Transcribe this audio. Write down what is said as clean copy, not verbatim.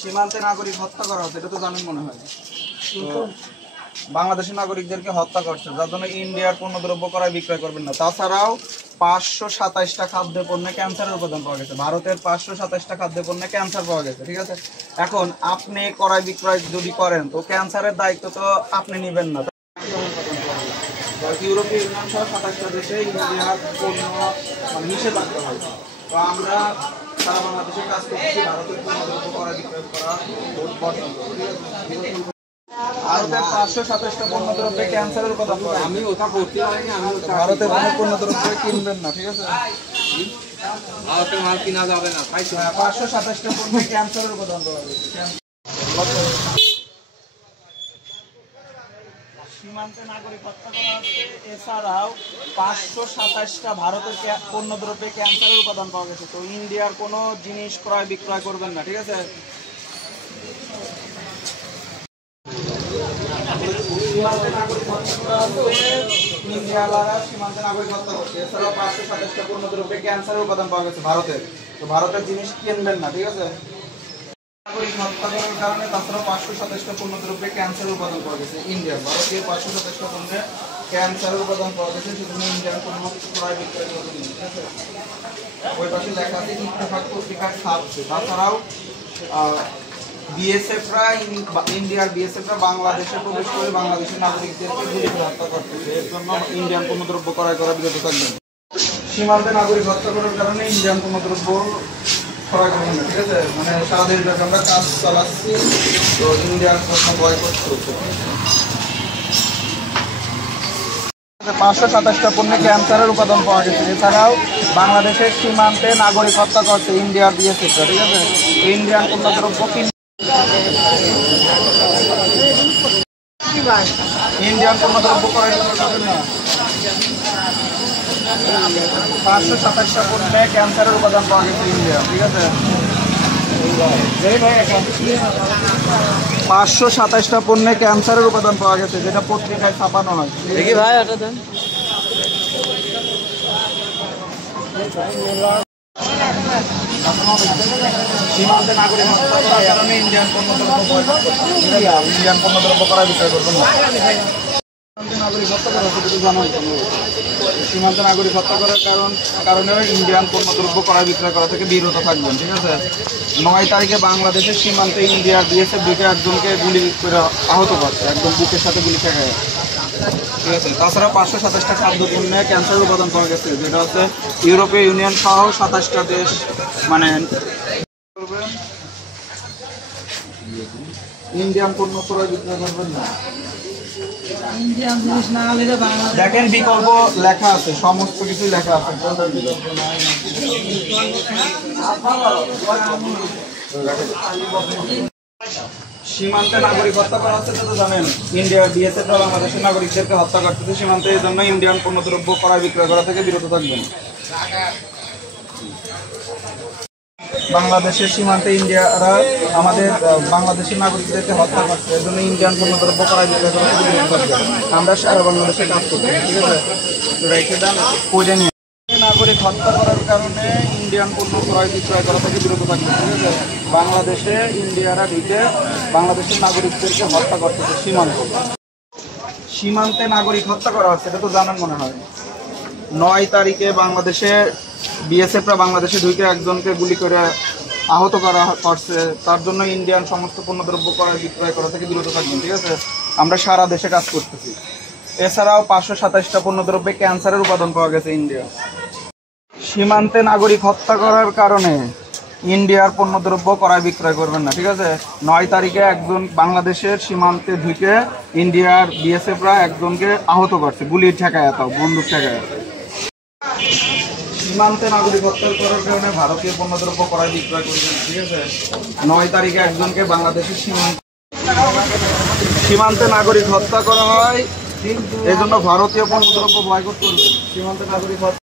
সীমান্তে নাগরিক হত্যা করা হচ্ছে, এটা তো জানেন মনে হয়। বাংলাদেশের নাগরিকদেরকে হত্যা করছে, যার জন্য ইন্ডিয়ার পণ্যদ্রব্য ক্রয় বিক্রয় করবেন না। তাছাড়াও 527টা খাদ্য পণ্যে ক্যান্সারের উপাদান পাওয়া গেছে। ভারতের 527টা খাদ্য পণ্যে ক্যান্সার পাওয়া গেছে, ঠিক আছে। এখন আপনি ক্রয় বিক্রয় যদি করেন তো ক্যান্সারের দায়িত্ব তো আপনি নেবেন না। ইউরোপীয় ইউনিয়ন সহ 27টা দেশে ইন্ডিয়ার পণ্য নিষেধাজ্ঞা হয়। তো আমরা সারা বাংলাদেশে কাজ করছি ভারতের পণ্যদ্রব্য ক্রয় বিক্রয় করা বন্ধ। ভারতের 527টা পণ্যদ্রব্যে ক্যান্সারের উপাদান পাওয়া গেছে। আমি ওটা করতে পারিনি, আমি ভারতের কোনো পণ্যদ্রব্য কিনবেন না, ঠিক আছে। ভারতের মাল কিনা যাবে না, তাই তো। 527টা পণ্যে ক্যান্সারের উপাদান পাওয়া গেছে। সীমান্তে নাগরিক হত্যা করা হচ্ছে। এছাড়াও 527টা ভারতের পণ্যদ্রব্যে ক্যান্সারের উপাদান পাওয়া গেছে। তো ইন্ডিয়ার কোনো জিনিস ক্রয় বিক্রয় করবেন না, ঠিক আছে। সীমান্তে নাগরিক হত্যা করা হচ্ছে, ইন্ডিয়াওয়ালারা সীমান্তে নাগরিক হত্যা করছে। এছাড়াও 527টা পণ্যদ্রব্যে ক্যান্সারের উপাদান পাওয়া গেছে ভারতের। তো ভারতের জিনিস কিনবেন না, ঠিক আছে। নাগরিক হত্যা করার কারণে তাছাড়া 527টা পণ্যদ্রব্যে ক্যান্সারের উপাদান পাওয়া গেছে ইন্ডিয়ার। ভারতীয় 527টা পণ্যে ক্যান্সারের উপাদান পাওয়া গেছে, সেজন্য ইন্ডিয়ার পণ্য ক্রয় বিক্রয় করবেন, ঠিক আছে। ওই পাশে লেখা আছে ইত্তেফাক পত্রিকার ছাপছে। তাছাড়াও বিএসএফরা ইন্ডিয়ার বিএসএফরা বাংলাদেশে প্রবেশ করে বাংলাদেশের নাগরিকদেরকে গুলি করে হত্যা করতেছে। এর জন্য ইন্ডিয়ান পণ্যদ্রব্য ক্রয় করা বিরত থাকবেন। সীমান্তে নাগরিক হত্যা করার কারণে ইন্ডিয়ান পণ্যদ্রব্য ক্রয় করবেন না, ঠিক আছে। মানে সারা দেশব্যাপী আমরা কাজ চালাচ্ছি, তো ইন্ডিয়ার পণ্য ক্রয় করতে হচ্ছে। 527টা পণ্যে ক্যান্সারের উপাদান পাওয়া গেছে। এছাড়াও বাংলাদেশের সীমান্তে নাগরিক হত্যা করছে ইন্ডিয়ার বিএসএফরা, ঠিক আছে। ইন্ডিয়ান পণ্যদ্রব্য ইন্ডিয়ান পণ্যদ্রব্য ক্রয় করবেন না। 527টা পণ্যে ক্যান্সারের উপাদান পাওয়া গেছে ইন্ডিয়া, ঠিক আছে। 527টা পণ্যে ক্যান্সারের উপাদান পাওয়া গেছে, যেটা পত্রিকায় ছাপানো হয়। দেখি ভাই, এটা দেন। সীমান্তে নাগরিক হত্যা করার কারণে ইন্ডিয়ান পণ্যদ্রব্য ক্রয় বিক্রয় করবেন না। নাগরিক হত্যা করা হচ্ছে, সীমান্তে নাগরিক হত্যা করার কারণে ইন্ডিয়ান পণ্যদ্রব্য ক্রয় বিক্রয় করা থেকে বিরত থাকবেন, ঠিক আছে। 9 তারিখে বাংলাদেশের সীমান্তে ইন্ডিয়ার বিএসএফ দুইটা একজনকে গুলি করে আহত করছে, একদম বুকের সাথে গুলি খেয়ে, ঠিক আছে। তাছাড়া 527টা খাদ্য পণ্যে ক্যান্সারের উপাদান পাওয়া গেছে, যেটা হচ্ছে ইউরোপীয় ইউনিয়ন সহ 27টা দেশ মানে ইন্ডিয়ান পণ্য ক্রয় বিক্রয় করবেন না। দেখেন বিকল্প লেখা আছে, সমস্ত কিছু লেখা আছে। সীমান্তে নাগরিক হত্যা করা হচ্ছে, তো জানেন ইন্ডিয়ার বিএসএফ বাংলাদেশের নাগরিকদেরকে হত্যা করতেছে সীমান্তে। এই জন্য ইন্ডিয়ান পণ্যদ্রব্য ক্রয় বিক্রয় করা থেকে বিরত থাকবেন। বাংলাদেশের সীমান্তে ইন্ডিয়ারা আমাদের বাংলাদেশের নাগরিকদেরকে হত্যা করছে, এর জন্য ইন্ডিয়ান পণ্যদ্রব্য ক্রয় বিক্রয় করা থেকে বিরত থাকবেন। আমরা সারা বাংলাদেশে কাজ করছি, ঠিক আছে। রেখে দেন খুঁজে নিয়ে। নাগরিক হত্যা করার কারণে ইন্ডিয়ান পণ্য ক্রয় বিক্রয় করা থেকে বিরত থাকবে, ঠিক আছে। বাংলাদেশে ইন্ডিয়ারা ঢুকে বাংলাদেশের নাগরিকদেরকে হত্যা করতেছে সীমান্তে নাগরিক হত্যা করা হচ্ছে, এটা তো জানান মনে হয়। 9 তারিখে বাংলাদেশে বিএসএফরা বাংলাদেশে ঢুকে একজনকে গুলি করে আহত করা করছে, তার জন্য ইন্ডিয়ান সমস্ত পণ্যদ্রব্য ক্রয় বিক্রয় করা থেকে বিরত থাকবেন, ঠিক আছে। আমরা সারা দেশে কাজ করতেছি। এছাড়াও 527টা পণ্যদ্রব্যে ক্যান্সারের উপাদান পাওয়া গেছে ইন্ডিয়া। সীমান্তে নাগরিক হত্যা করার কারণে ইন্ডিয়ার পণ্যদ্রব্য ক্রয় বিক্রয় করবেন না, ঠিক আছে। 9 তারিখে একজন বাংলাদেশের সীমান্তে ঢুকে ইন্ডিয়ার বিএসএফরা একজনকে আহত করছে, গুলির ঠেকায়, তাও বন্দুক ঠেকায়। সীমান্তে নাগরিক হত্যা করার কারণে ভারতীয় পণ্যদ্রব্য ক্রয় বিক্রয় করবেন, ঠিক আছে। 9 তারিখে একজনকে বাংলাদেশের সীমান্তে নাগরিক হত্যা করা হয়, এই জন্য ভারতীয় পণ্যদ্রব্য বয়কট করবেন। সীমান্তে নাগরিক